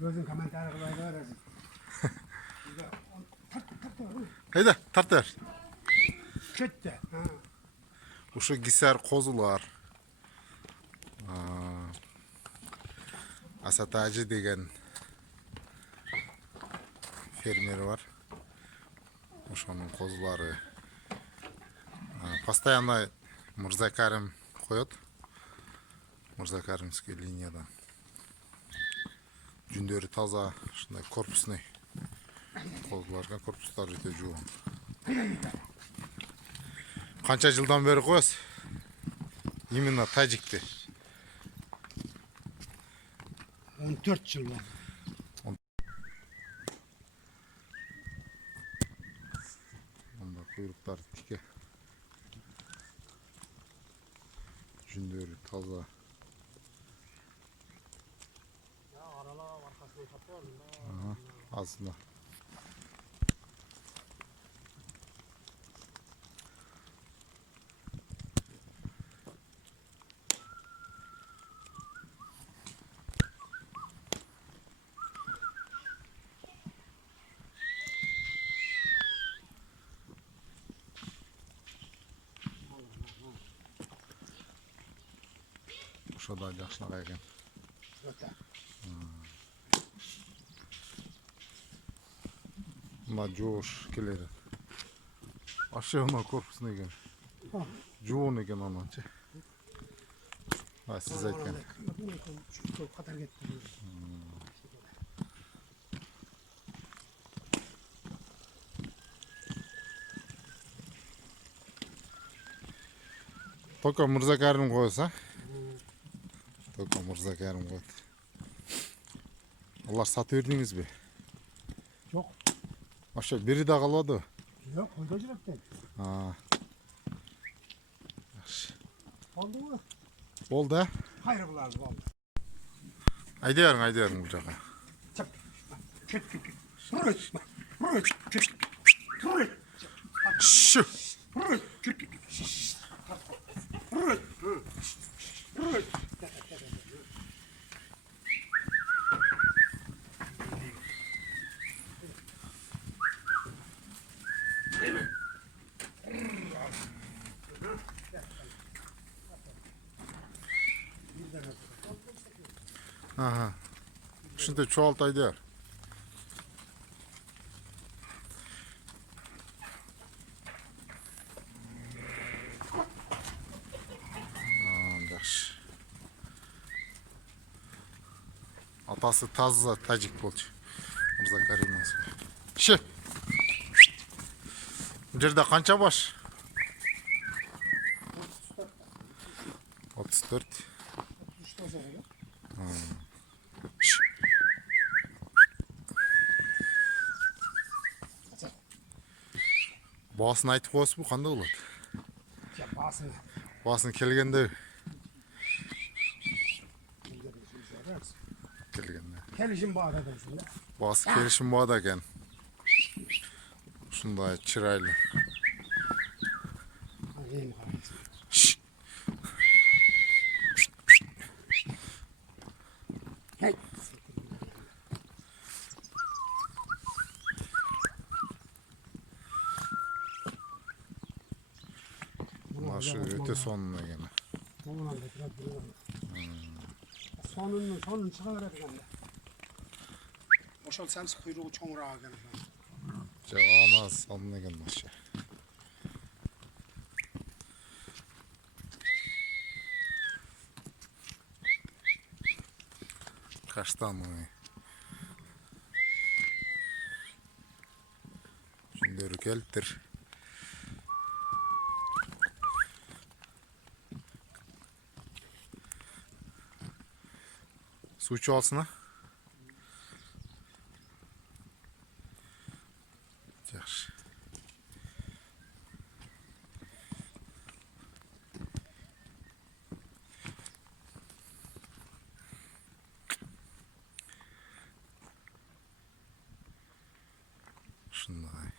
Gözün komentarı kılay veresin. Hayda tart ver. Kötü. Uşu giser kozular. Asatacı degen fermeri var. Ошонун козулары. Постоянно Мырзакарим коет. Мырзакаримский линиядан. Жүндөрү таза, ушундай корпусный. Козуларга корпустары өтө жуун. Канча жылдан бери коесуз? Именно тажикти. 14 жыл болды. Мында куйруктары тике. Жүндөрү таза. Азында. Ошода жакшыраак экен. Мына жоош келеді. Вообще мына корпусный экен. Жуун экен ананчы. Сиз айткан. Катар кетти. Только Мырзакарим коет, а? Только Мырзакарим коет. Алар сатып бердиңизби? Жок. Вообще бири да калбады. Жок, койдо жүрөктен. Жакшы. Болдубу? Болду, а? Кайры буларды болду. Айда бериң бул жака. Шу. Ага. Ушинтип чоалт айда бер. Жакшы. Атасы таза тажик болчу. Мырзакарим. Ше. Бул жерде канча баш? 34. Баасын айтып коесузбу, кандай болот? Баасын келгенде. Келишим баада дейсиң да. Баасы келишим баада экен. Ушундай чырайлуу. Машы өтө сонун экен. Сонун чыга берет экен. Ошол сәмс куйругу чоңураак экен. Жана сонун экен машы. Каштаны. Жүндөрү келтир. Суу ичип алсың, а? Жакшы. Ушундай.